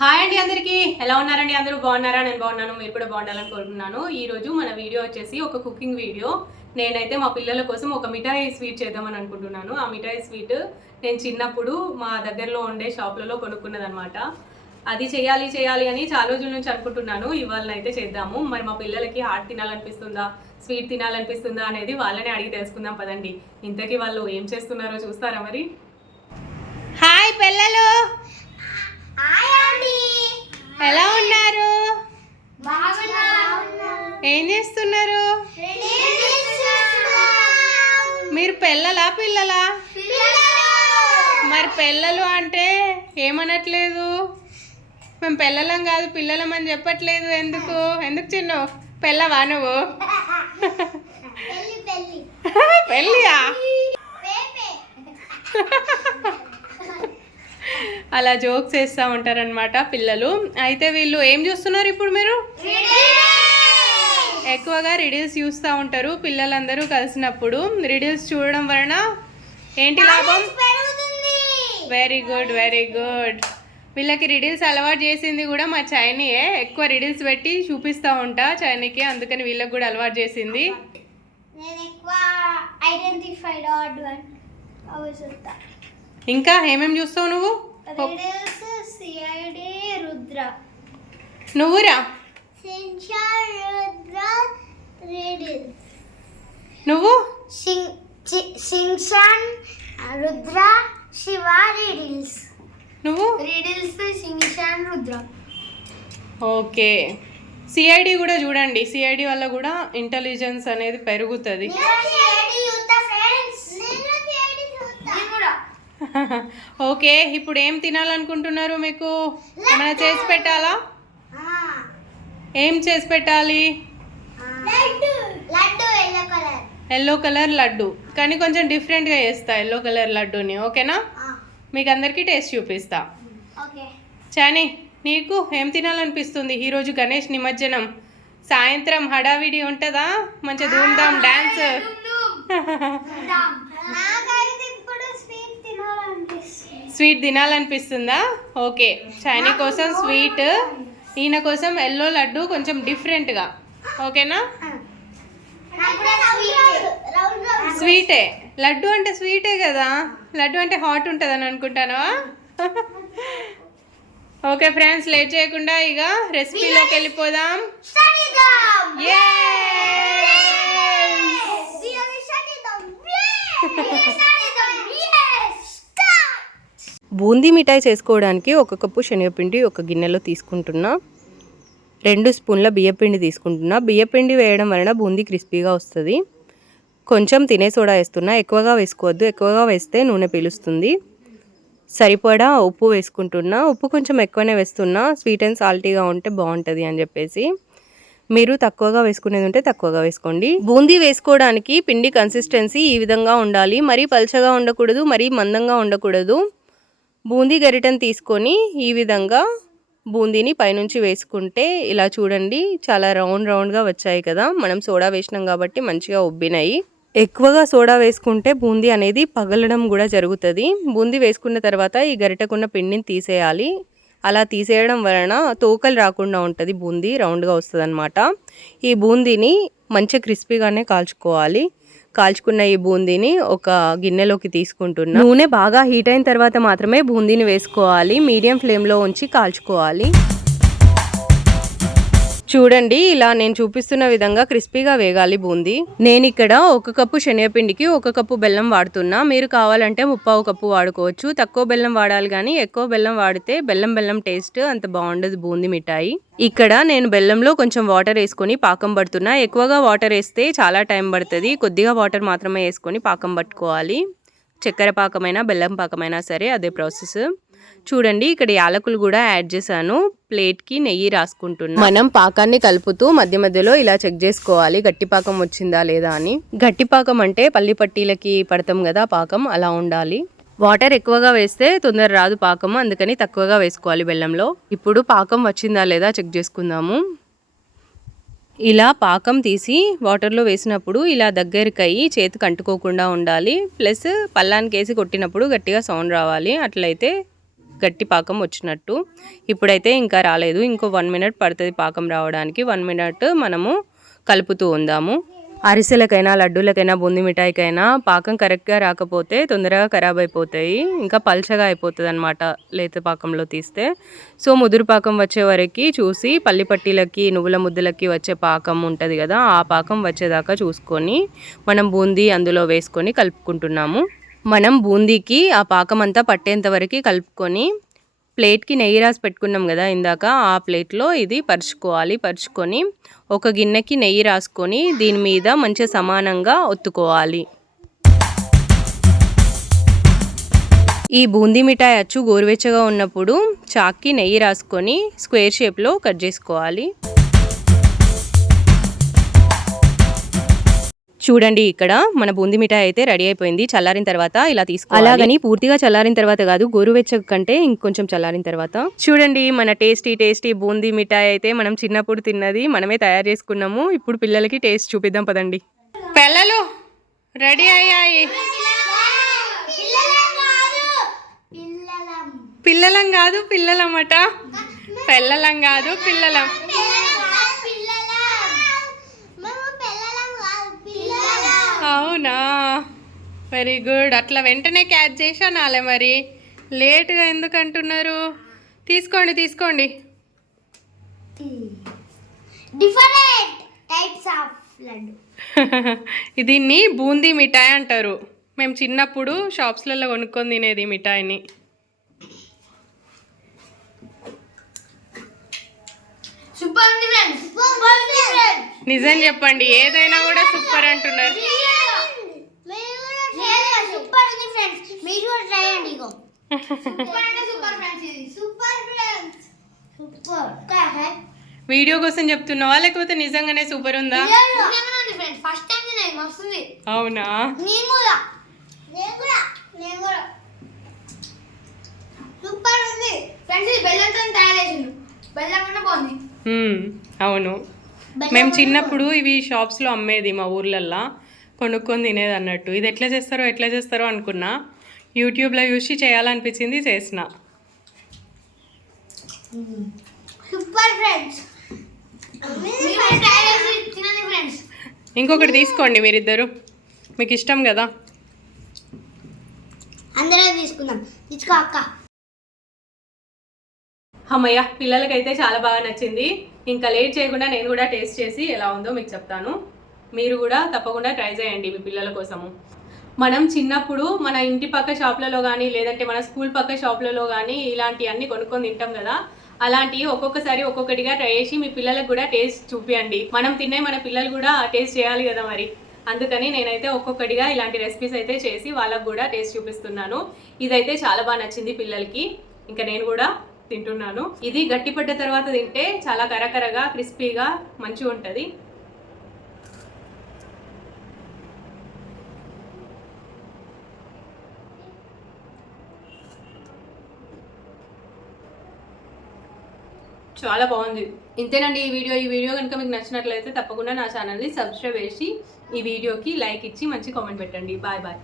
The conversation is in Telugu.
హాయ్ అండి, అందరికీ ఎలా ఉన్నారండి? అందరూ బాగున్నారా? నేను బాగున్నాను, మీరు కూడా బాగుండాలని కోరుకుంటున్నాను. ఈరోజు మన వీడియో వచ్చేసి ఒక కుకింగ్ వీడియో. నేనైతే మా పిల్లల కోసం ఒక మిఠాయి స్వీట్ చేద్దామని అనుకుంటున్నాను. ఆ మిఠాయి స్వీట్ నేను చిన్నప్పుడు మా దగ్గరలో ఉండే షాప్లలో కొనుక్కున్నదనమాట. అది చేయాలి అని చాలా రోజుల నుంచి అనుకుంటున్నాను. ఇవాళ అయితే చేద్దాము. మరి మా పిల్లలకి హాట్ తినాలనిపిస్తుందా, స్వీట్ తినాలనిపిస్తుందా అనేది వాళ్ళని అడిగి తెలుసుకుందాం పదండి. ఇంతకీ వాళ్ళు ఏం చేస్తున్నారో చూస్తారా మరి? హాయ్ పిల్లలు, ఎలా ఉన్నారు? ఏం చేస్తున్నారు? మీరు పిల్లలా? మరి పిల్లలు అంటే ఏమనట్లేదు? మేము పిల్లలం కాదు, పిల్లలం అని చెప్పట్లేదు. ఎందుకు చిన్ను? పిల్లవా నువ్వు? పెళ్ళియా? అలా జోక్స్ వేస్తూ ఉంటారనమాట పిల్లలు. అయితే వీళ్ళు ఏం చూస్తున్నారు ఇప్పుడు? మీరు ఎక్కువగా రిడిల్స్ చూస్తూ ఉంటారు పిల్లలందరూ కలిసినప్పుడు. రిడిల్స్ చూడడం వలన ఏంటి లాభం? Very good. వీళ్ళకి రిడిల్స్ అలవాటు చేసింది కూడా మా చైనీయే. ఎక్కువ రిడిల్స్ పెట్టి చూపిస్తూ ఉంటా చైనీకి, అందుకని వీళ్ళకి కూడా అలవాటు చేసింది. ఇంకా ఏమేమి చూస్తావు నువ్వు? నువ్వురా? నువ్వు సింగ్షాన్, రుద్ర, శివ రిడిల్స్. నువ్వు రిడిల్స్, సింగ్షాన్, రుద్ర. ఓకే, సిఐడి కూడా చూడండి. సిఐడి వల్ల కూడా ఇంటెలిజెన్స్ అనేది పెరుగుతుంది. ఓకే, ఇప్పుడు ఏం తినాలనుకుంటున్నారు? మీకు ఏమైనా చేసి పెట్టాలా? ఏం చేసి పెట్టాలి? ఎల్లో కలర్ లడ్డు, కానీ కొంచెం డిఫరెంట్గా చేస్తా ఎల్లో కలర్ లడ్డూని. ఓకేనా? మీకు అందరికీ టేస్ట్ చూపిస్తా. చానీ, నీకు ఏం తినాలనిపిస్తుంది? ఈరోజు గణేష్ నిమజ్జనం, సాయంత్రం హడావిడి ఉంటుందా? మంచి ధూమ్ధామ్ డాన్స్. స్వీట్ తినాలనిపిస్తుందా? ఓకే, చైనీ కోసం స్వీట్, ఈయన కోసం ఎల్లో లడ్డు, కొంచెం డిఫరెంట్గా. ఓకేనా? స్వీటే. లడ్డు అంటే స్వీటే కదా, లడ్డు అంటే హాట్ ఉంటుందని అనుకుంటానా? ఓకే ఫ్రెండ్స్, లేట్ చేయకుండా ఇక రెసిపీలోకి వెళ్ళిపోదాం. బూందీ మిఠాయి చేసుకోవడానికి 1 కప్పు శనగపిండి ఒక గిన్నెలో తీసుకుంటున్నా. 2 స్పూన్ల బియ్యపిండి తీసుకుంటున్నా. బియ్యపిండి వేయడం వలన బూందీ క్రిస్పీగా వస్తుంది. కొంచెం తినే సోడా వేస్తున్నా, ఎక్కువగా వేసుకోవద్దు, ఎక్కువగా వేస్తే నూనె పీలుస్తుంది. సరిపడా ఉప్పు వేసుకుంటున్నా. ఉప్పు కొంచెం ఎక్కువనే వేస్తున్నా, స్వీట్ అండ్ సాల్టీగా ఉంటే బాగుంటుంది అని చెప్పేసి. మీరు తక్కువగా వేసుకునేది ఉంటే తక్కువగా వేసుకోండి. బూందీ వేసుకోవడానికి పిండి కన్సిస్టెన్సీ ఈ విధంగా ఉండాలి. మరీ పల్చగా ఉండకూడదు, మరీ మందంగా ఉండకూడదు. బూందీ గరిటెను తీసుకొని ఈ విధంగా బూందీని పైనుంచి వేసుకుంటే ఇలా చూడండి, చాలా రౌండ్గా వచ్చాయి కదా. మనం సోడా వేసినాం కాబట్టి మంచిగా ఉబ్బినాయి. ఎక్కువగా సోడా వేసుకుంటే బూందీ అనేది పగలడం కూడా జరుగుతుంది. బూందీ వేసుకున్న తర్వాత ఈ గరిటెకున్న పిండిని తీసేయాలి. అలా తీసేయడం వలన తోకలు రాకుండా ఉంటుంది, బూందీ రౌండ్గా వస్తుంది అనమాట. ఈ బూందీని మంచిగా క్రిస్పీగానే కాల్చుకోవాలి. కాల్చుకున్న ఈ బూందీని ఒక గిన్నెలోకి తీసుకుంటున్నా. నూనె బాగా హీట్ అయిన తర్వాత మాత్రమే బూందీని వేసుకోవాలి. మీడియం ఫ్లేమ్లో ఉంచి కాల్చుకోవాలి. చూడండి, ఇలా నేను చూపిస్తున్న విధంగా క్రిస్పీగా వేగాలి బూందీ. నేను ఇక్కడ 1 కప్పు శనగపిండికి 1 కప్పు బెల్లం వాడుతున్నా. మీరు కావాలంటే 3/4 కప్పు వాడుకోవచ్చు. తక్కువ బెల్లం వాడాలి, కానీ ఎక్కువ బెల్లం వాడితే బెల్లం టేస్ట్ అంత బాగుండదు బూందీ మిఠాయి. ఇక్కడ నేను బెల్లంలో కొంచెం వాటర్ వేసుకొని పాకం పడుతున్నా. ఎక్కువగా వాటర్ వేస్తే చాలా టైం పడుతుంది, కొద్దిగా వాటర్ మాత్రమే వేసుకొని పాకం పట్టుకోవాలి. చక్కెర పాకమైనా బెల్లం పాకమైనా సరే అదే ప్రాసెస్. చూడండి, ఇక్కడ యాలకులు కూడా యాడ్ చేశాను. ప్లేట్కి నెయ్యి రాసుకుంటున్నా. మనం పాకాన్ని కలుపుతూ మధ్య మధ్యలో ఇలా చెక్ చేసుకోవాలి, గట్టి పాకం వచ్చిందా లేదా అని. గట్టి పాకం అంటే పల్లి పట్టీలకి పడతాం కదా పాకం, అలా ఉండాలి. వాటర్ ఎక్కువగా వేస్తే తొందర రాదు పాకం, అందుకని తక్కువగా వేసుకోవాలి బెల్లంలో. ఇప్పుడు పాకం వచ్చిందా లేదా చెక్ చేసుకుందాము. ఇలా పాకం తీసి వాటర్లో వేసినప్పుడు ఇలా దగ్గరికి అయ్యి చేతికి అంటుకోకుండా ఉండాలి. ప్లస్ పల్లానికి వేసి కొట్టినప్పుడు గట్టిగా సౌండ్ రావాలి, అట్లయితే గట్టి పాకం వచ్చినట్టు. ఇప్పుడైతే ఇంకా రాలేదు, ఇంకో 1 మినిట్ పడుతుంది పాకం రావడానికి. 1 మినిట్ మనము కలుపుతూ ఉందాము. అరిసెలకైనా, లడ్డూలకైనా, బూందీ మిఠాయికైనా పాకం కరెక్ట్గా రాకపోతే తొందరగా ఖరాబ్ అయిపోతాయి, ఇంకా పల్చగా అయిపోతుంది అనమాట లేత పాకంలో తీస్తే. సో ముదురు పాకం వచ్చే వరకు చూసి, పల్లి పట్టీలకి, నువ్వుల ముద్దలకి వచ్చే పాకం ఉంటుంది కదా, ఆ పాకం వచ్చేదాకా చూసుకొని మనం బూందీ అందులో వేసుకొని కలుపుకుంటున్నాము. మనం బూందీకి ఆ పాకం అంతా పట్టేంత వరకు కలుపుకొని ప్లేట్కి నెయ్యి రాసి పెట్టుకున్నాం కదా ఇందాక, ఆ ప్లేట్లో ఇది పరుచుకొని ఒక గిన్నెకి నెయ్యి రాసుకొని దీని మీద మంచిగా సమానంగా ఒత్తుకోవాలి. ఈ బూందీ మిఠాయి అచ్చు గోరువెచ్చగా ఉన్నప్పుడు చాక్కి నెయ్యి రాసుకొని స్క్వేర్ షేప్లో కట్ చేసుకోవాలి. చూడండి, ఇక్కడ మన బూందీ మిఠాయి అయితే రెడీ అయిపోయింది. చల్లారిన తర్వాత ఇలా తీసుకోవాలి. అలాగని పూర్తిగా చల్లారిన తర్వాత కాదు, గోరువెచ్చగా కంటే ఇంకొంచెం చల్లారిన తర్వాత. చూడండి, మన టేస్టీ బూందీ మిఠాయి అయితే మనం చిన్నప్పుడు తిన్నది మనమే తయారు చేసుకున్నాము. ఇప్పుడు పిల్లలకి టేస్ట్ చూపిద్దాం పదండి. పిల్లలు రెడీ అయ్యాయి. పిల్లలం కాదు పిల్లలమాట, పిల్లలం కాదు పిల్లలం. అవునా, వెరీ గుడ్. అట్లా వెంటనే క్యాచ్ చేశానాలే, మరి లేట్గా ఎందుకు అంటున్నారు? తీసుకోండి తీసుకోండి. దీన్ని బూందీ మిఠాయి అంటారు. మేము చిన్నప్పుడు షాప్స్లలో కొనుక్కొని తినేది మిఠాయిని. నిజం చెప్పండి, ఏదైనా కూడా సూపర్ అంటున్నారు. వీడియో కోసం చెప్తున్నావా లేకపోతే నిజంగానే సూపర్ ఉందా? అవునా, అవును. మేము చిన్నప్పుడు ఇవి షాప్స్లో అమ్మేది, మా ఊర్లల్లో కొనుక్కొని తినేది అన్నట్టు. ఇది ఎట్లా చేస్తారో అనుకున్నా, యూట్యూబ్లో చూసి చేయాలనిపించింది, చేసిన. ఇంకొకటి తీసుకోండి మీరిద్దరు, మీకు ఇష్టం కదా. అందరం తీసుకుందాం, తీసుకో అక్క. అమ్మయ్య, పిల్లలకైతే చాలా బాగా నచ్చింది. ఇంకా లేట్ చేయకుండా నేను కూడా టేస్ట్ చేసి ఎలా ఉందో మీకు చెప్తాను. మీరు కూడా తప్పకుండా ట్రై చేయండి మీ పిల్లల కోసము. మనం చిన్నప్పుడు మన ఇంటి పక్క షాప్లలో కానీ, లేదంటే మన స్కూల్ పక్క షాప్లలో కానీ ఇలాంటివన్నీ కొనుక్కొని తింటాం కదా, అలాంటివి ఒక్కొక్కసారి ఒక్కొక్కటిగా ట్రై చేసి మీ పిల్లలకు కూడా టేస్ట్ చూపియండి. మనం తినే మన పిల్లలు కూడా టేస్ట్ చేయాలి కదా మరి. అందుకని నేనైతే ఒక్కొక్కటిగా ఇలాంటి రెసిపీస్ అయితే చేసి వాళ్ళకు కూడా టేస్ట్ చూపిస్తున్నాను. ఇదైతే చాలా బాగా నచ్చింది పిల్లలకి, ఇంకా నేను కూడా తింటున్నాను. ఇది గట్టిపడ్డ తర్వాత తింటే చాలా కరకరగా క్రిస్పీగా మంచిగా ఉంటుంది. చాలా బాగుంది. ఇంతేనండి ఈ వీడియో కనుక మీకు నచ్చినట్లయితే తప్పకుండా నా ఛానల్ని సబ్స్క్రైబ్ చేసి ఈ వీడియోకి లైక్ ఇచ్చి మంచి కామెంట్ పెట్టండి. Bye bye.